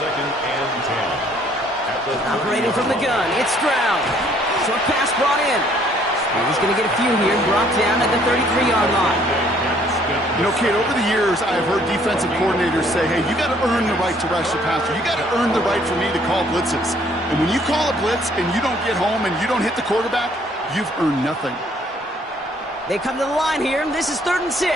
2nd and 10. Operating from the gun, it's Stroud. Short pass brought in. He's going to get a few here, brought down at the 33-yard line. You know, Kate, over the years, I've heard defensive coordinators say, hey, you got to earn the right to rush the passer. You got to earn the right for me to call blitzes. And when you call a blitz and you don't get home and you don't hit the quarterback, you've earned nothing. They come to the line here, and this is 3rd and 6.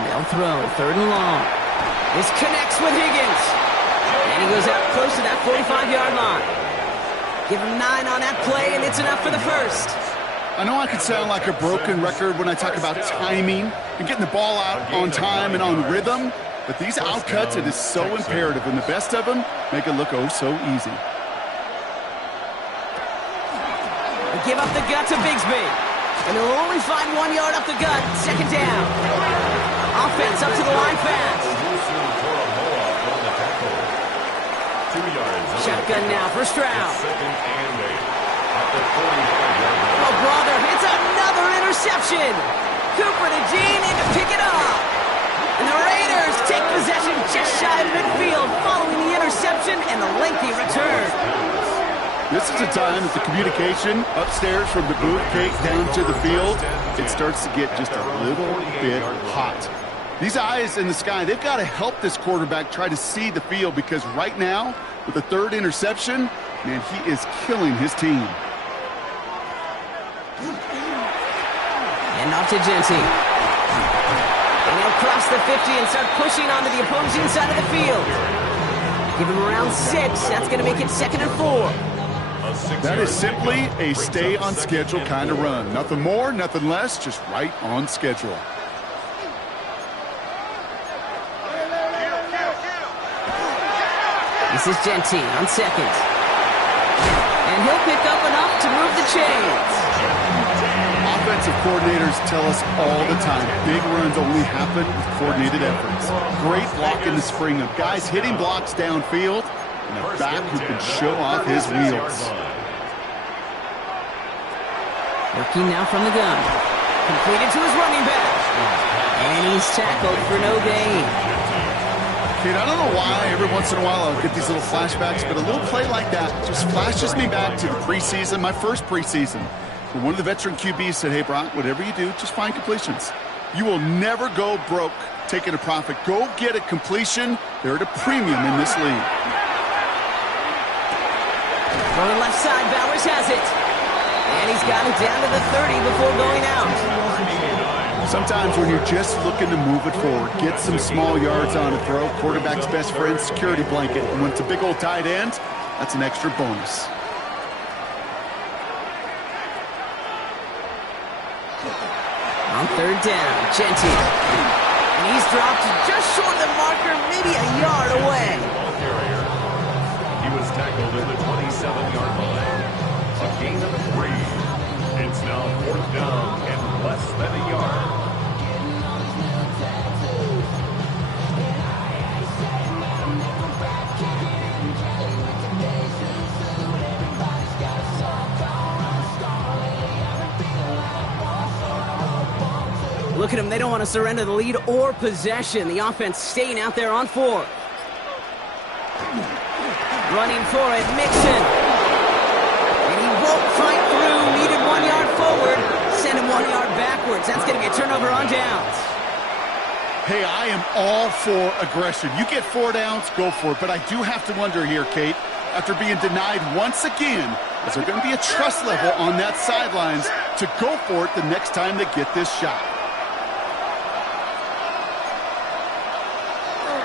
They'll throw, 3rd and long. This connects with Higgins. And he goes out close to that 45-yard line. Give him 9 on that play, and it's enough for the first. I know I could sound like a broken record when I talk about timing and getting the ball out on time and on rhythm, but these outcuts, it is so imperative, and the best of them make it look oh so easy. They give up the gut to Bigsby, and he'll only find 1 yard up the gut, 2nd down. Offense up to the line fast. 2 yards. Shotgun now for Stroud. 2nd and 8. At the 45-yard line. Oh, brother, it's another interception. Cooper to Gene in to pick it up. And the Raiders take possession just shy of midfield following the interception and the lengthy return. This is a time that the communication upstairs from the booth cake down to the field, it starts to get just a little bit hot. These eyes in the sky, they've got to help this quarterback try to see the field, because right now, with the 3rd interception, man, he is killing his team. And off to Genty. And he'll cross the 50 and start pushing onto the opposing side of the field. Give him around 6. That's going to make it 2nd and 4. That is simply a stay on schedule kind of run. Nothing more, nothing less, just right on schedule. This is Genty on 2nd. And he'll pick up enough to move the chains. Offensive coordinators tell us all the time, big runs only happen with coordinated efforts. Great block in the spring of guys hitting blocks downfield, and a back who can show off his wheels. Working now from the gun. Completed to his running back. And he's tackled for no gain. Kate, I don't know why every once in a while I'll get these little flashbacks, but a little play like that just flashes me back to the preseason, my first preseason. When one of the veteran QBs said, hey, Brock, whatever you do, just find completions. You will never go broke taking a profit. Go get a completion. They're at a premium in this league. On the left side, Bowers has it. And he's got it down to the 30 before going out. Sometimes when you're just looking to move it forward, get some small yards on a throw, quarterback's best friend, security blanket. And when it's a big old tight end, that's an extra bonus. On 3rd down, Genty. And he's dropped just short of the marker, maybe a yard away. He was tackled at the 27-yard line. A gain of 3. It's now Look at them. They don't want to surrender the lead or possession. The offense staying out there on 4. Running for it, Mixon. And he won't fight through. Needed 1 yard forward. Send him 1 yard backwards. That's going to get turnover on downs. Hey, I am all for aggression. You get 4 downs, go for it. But I do have to wonder here, Kate, after being denied once again, is there going to be a trust level on that sidelines to go for it the next time they get this shot?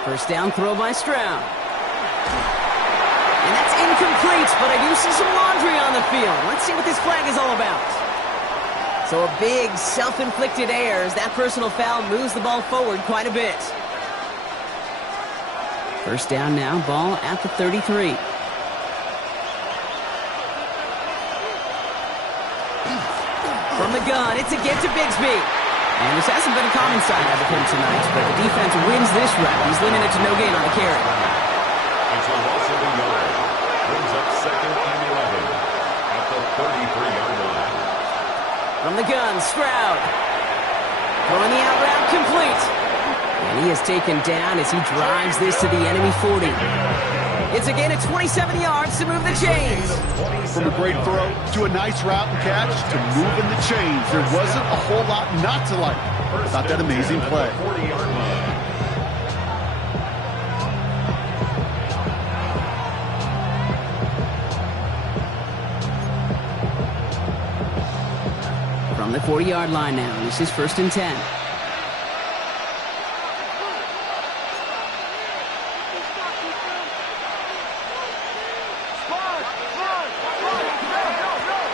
First down throw by Stroud. And that's incomplete, but I do see some laundry on the field. Let's see what this flag is all about. So a big self-inflicted error as that personal foul moves the ball forward quite a bit. First down now, ball at the 33. From the gun, it's a get to Bigsby. And this hasn't been a common sight out of him tonight, but the defense wins this round. He's limited to no gain on the carry. It's a loss of a yard. Brings up 2nd and 11 at the 33-yard line. From the gun, Stroud. Throwing the out route complete. And he is taken down as he drives this to the enemy 40. It's a gain of 27 yards to move the chains. From a great throw to a nice route and catch to moving the chains. There wasn't a whole lot not to like about that amazing play. 40-yard line. From the 40-yard line now, this is 1st and 10.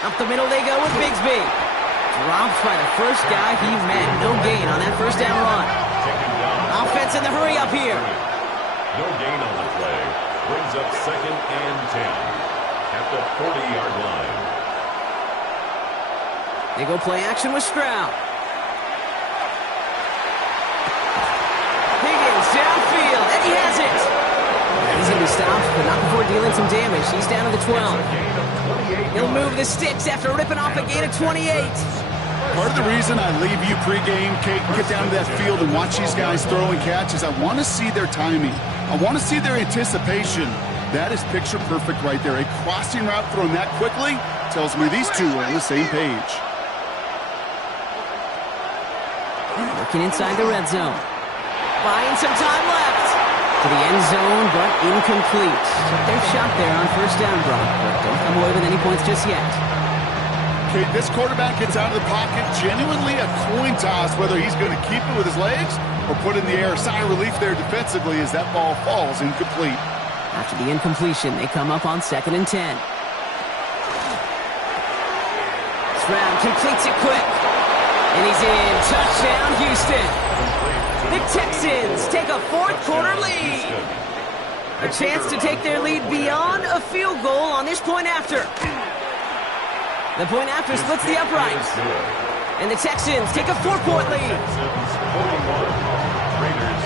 Up the middle they go with Bigsby. Dropped by the first guy he met. No gain on that first down run. Offense in the hurry up here. No gain on the play. Brings up 2nd and 10 at the 40-yard line. They go play action with Stroud. Higgins downfield, and he has it. He's going to be stopped, but not before dealing some damage. He's down to the 12. He'll move the sticks after ripping off a gain of 28. Part of the reason I leave you pregame, Kate, get down to that field and watch these guys throw and catch is I want to see their timing. I want to see their anticipation. That is picture perfect right there. A crossing route thrown that quickly tells me these two are on the same page. Working inside the red zone. Buying some time left. To the end zone, but incomplete. Took their shot there on first down, Brock, but don't come away with any points just yet. Okay, this quarterback gets out of the pocket. Genuinely a coin toss whether he's going to keep it with his legs or put it in the air. Sigh of relief there defensively as that ball falls incomplete. After the incompletion, they come up on 2nd and 10. Stroud completes it quick. And he's in. Touchdown, Houston. The Texans take a fourth-quarter lead. A chance to take their lead beyond a field goal on this point after. The point after splits the uprights. And the Texans take a 4-point lead. Texans 41, Raiders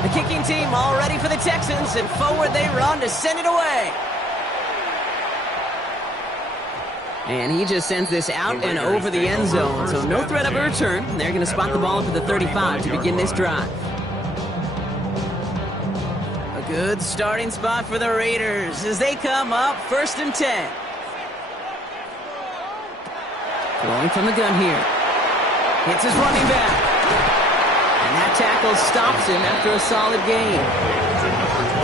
37. The kicking team all ready for the Texans, and forward they run to send it away. And he just sends this out and over the end zone, so no threat of a return. They're going to spot the ball up at the 35 to begin this drive. A good starting spot for the Raiders as they come up 1st and 10. Throwing from the gun here. Hits his running back. And that tackle stops him after a solid gain.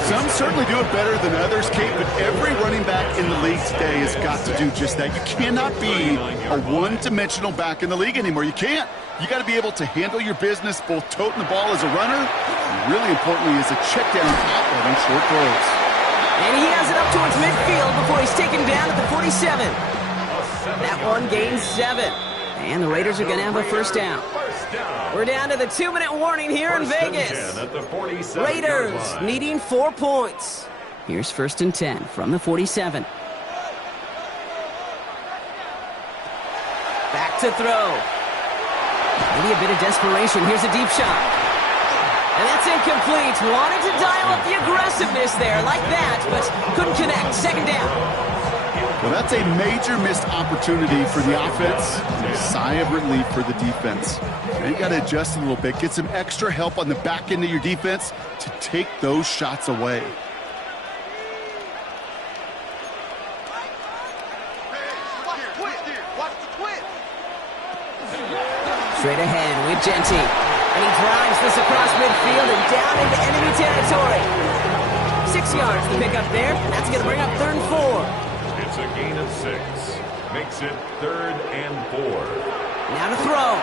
Some certainly do it better than others, Kate, but every running back in the league today has got to do just that. You cannot be a one-dimensional back in the league anymore. You can't. You got to be able to handle your business, both toting the ball as a runner, and really importantly as a check-down outlet on short throws. And he has it up towards midfield before he's taken down at the 47. That one gains 7. And the Raiders are going to have a first down. We're down to the 2-minute warning here in Vegas. Raiders needing 4 points. Here's 1st and 10 from the 47. Back to throw. Maybe a bit of desperation. Here's a deep shot. And that's incomplete. Wanted to dial up the aggressiveness there like that, but couldn't connect. 2nd down. Well, that's a major missed opportunity for the offense and a sigh of relief for the defense. Now you got to adjust a little bit, get some extra help on the back end of your defense to take those shots away. Straight ahead with Genty. And he drives this across midfield and down into enemy territory. 6 yards to pick up there. That's going to bring up 3rd and 4. It's a gain of 6. Makes it 3rd and 4. Now to throw.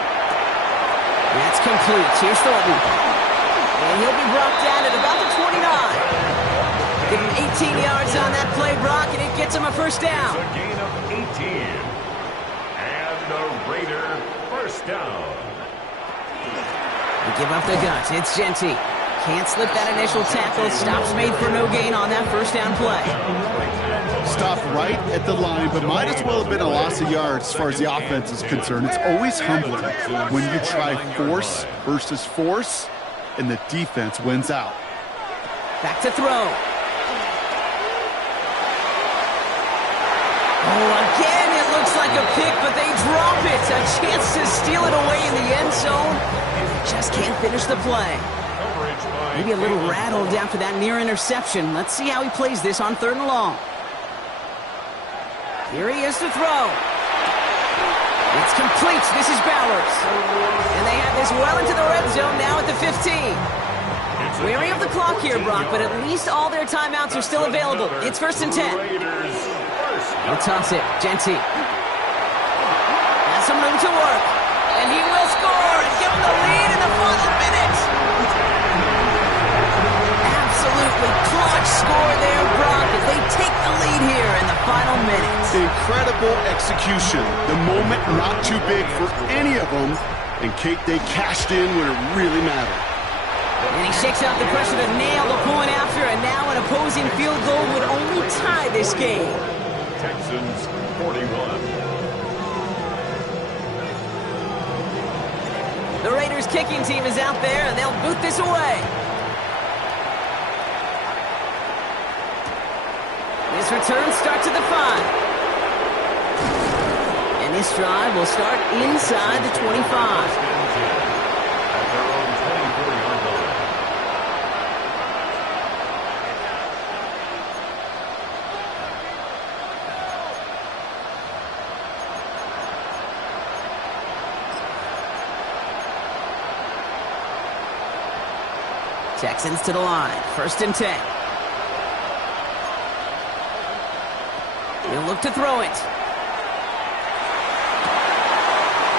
That's complete. Here's Thornton. And he'll be brought down at about the 29. Give him 18 yards on that play, Brock, and it gets him a 1st down. It's a gain of 18. And a Raider 1st down. They give up the guts. It's Genty. Can't slip that initial tackle. Stops made for no gain on that 1st down play. Stopped right at the line, but might as well have been a loss of yards as far as the offense is concerned. It's always humbling when you try force versus force, and the defense wins out. Back to throw. Oh, again, it looks like a pick, but they drop it. A chance to steal it away in the end zone. Just can't finish the play. Maybe a little rattled after that near interception. Let's see how he plays this on 3rd and long. Here he is to throw. It's complete. This is Bowers. And they have this well into the red zone now at the 15. Wary of the clock here, Brock, but at least all their timeouts are still available. It's 1st and 10. They'll toss it. Genty. Has some room to work. And he will score and give them the lead in the final minute. Absolutely clutch score there, Brock, as they take the lead here in the final minutes. Incredible execution. The moment not too big for any of them. And Kate, they cashed in when it really mattered. And he shakes out the pressure to nail the point after, and now an opposing field goal would only tie this game. Texans 41. The Raiders kicking team is out there, and they'll boot this away. This return starts at the 5. And this drive will start inside the 25. At their own 24-yard line. Texans to the line. 1st and 10. He'll look to throw it.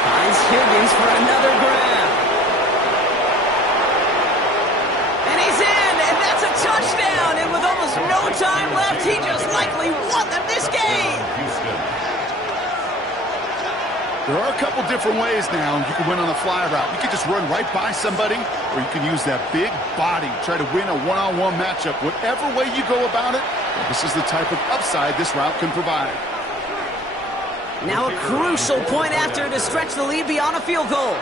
Finds Higgins for another grab. And he's in, and that's a touchdown. And with almost no time left, he just likely won them this game. There are a couple different ways now you can win on the fly route. You can just run right by somebody, or you can use that big body, try to win a one-on-one matchup. Whatever way you go about it, this is the type of upside this route can provide. Now a crucial point after to stretch the lead beyond a field goal.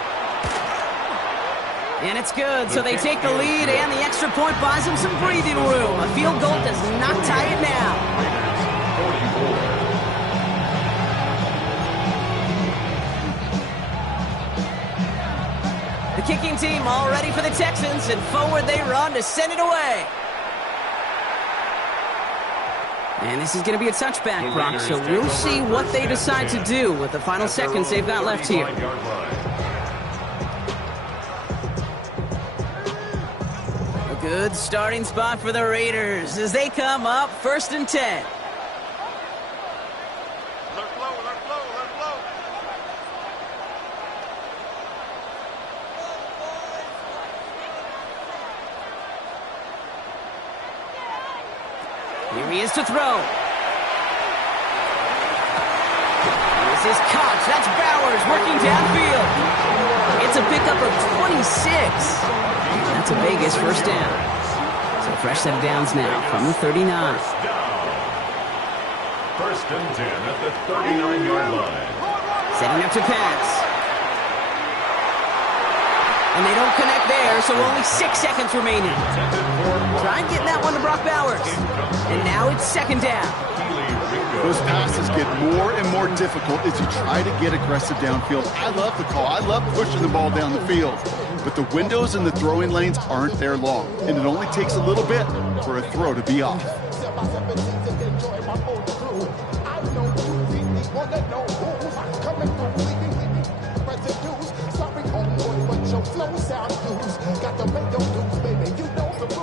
And it's good, so they take the lead, and the extra point buys them some breathing room. A field goal does not tie it now. The kicking team all ready for the Texans, and forward they run to send it away. And this is going to be a touchback, Brock, so we'll see what they decide to do with the final seconds they've got left here. A good starting spot for the Raiders as they come up 1st and 10. Here he is to throw. This is caught. That's Bowers working downfield. It's a pickup of 26. That's a Vegas 1st down. So fresh set of downs now from the 39. 1st and 10 at the 39-yard line. Setting up to pass. And they don't connect there, so only 6 seconds remaining. Try getting that one to Brock Bowers. And now it's 2nd down. Those passes get more and more difficult as you try to get aggressive downfield. I love the call. I love pushing the ball down the field. But the windows in the throwing lanes aren't there long, and it only takes a little bit for a throw to be off.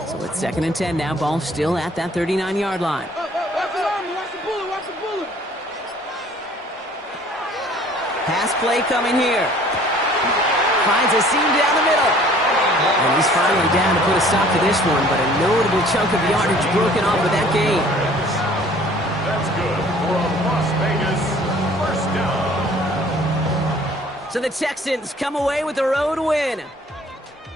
So it's 2nd and 10 now. Ball still at that 39-yard line. Pass play coming here. Finds a seam down the middle. And he's finally down to put a stop to this one, but a notable chunk of yardage broken off of that game. That's good for a Las Vegas first down. So the Texans come away with the road win.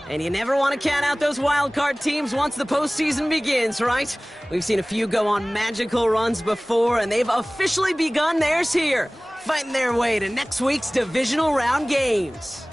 And you never want to count out those wildcard teams once the postseason begins, right? We've seen a few go on magical runs before, and they've officially begun theirs here, fighting their way to next week's divisional round games.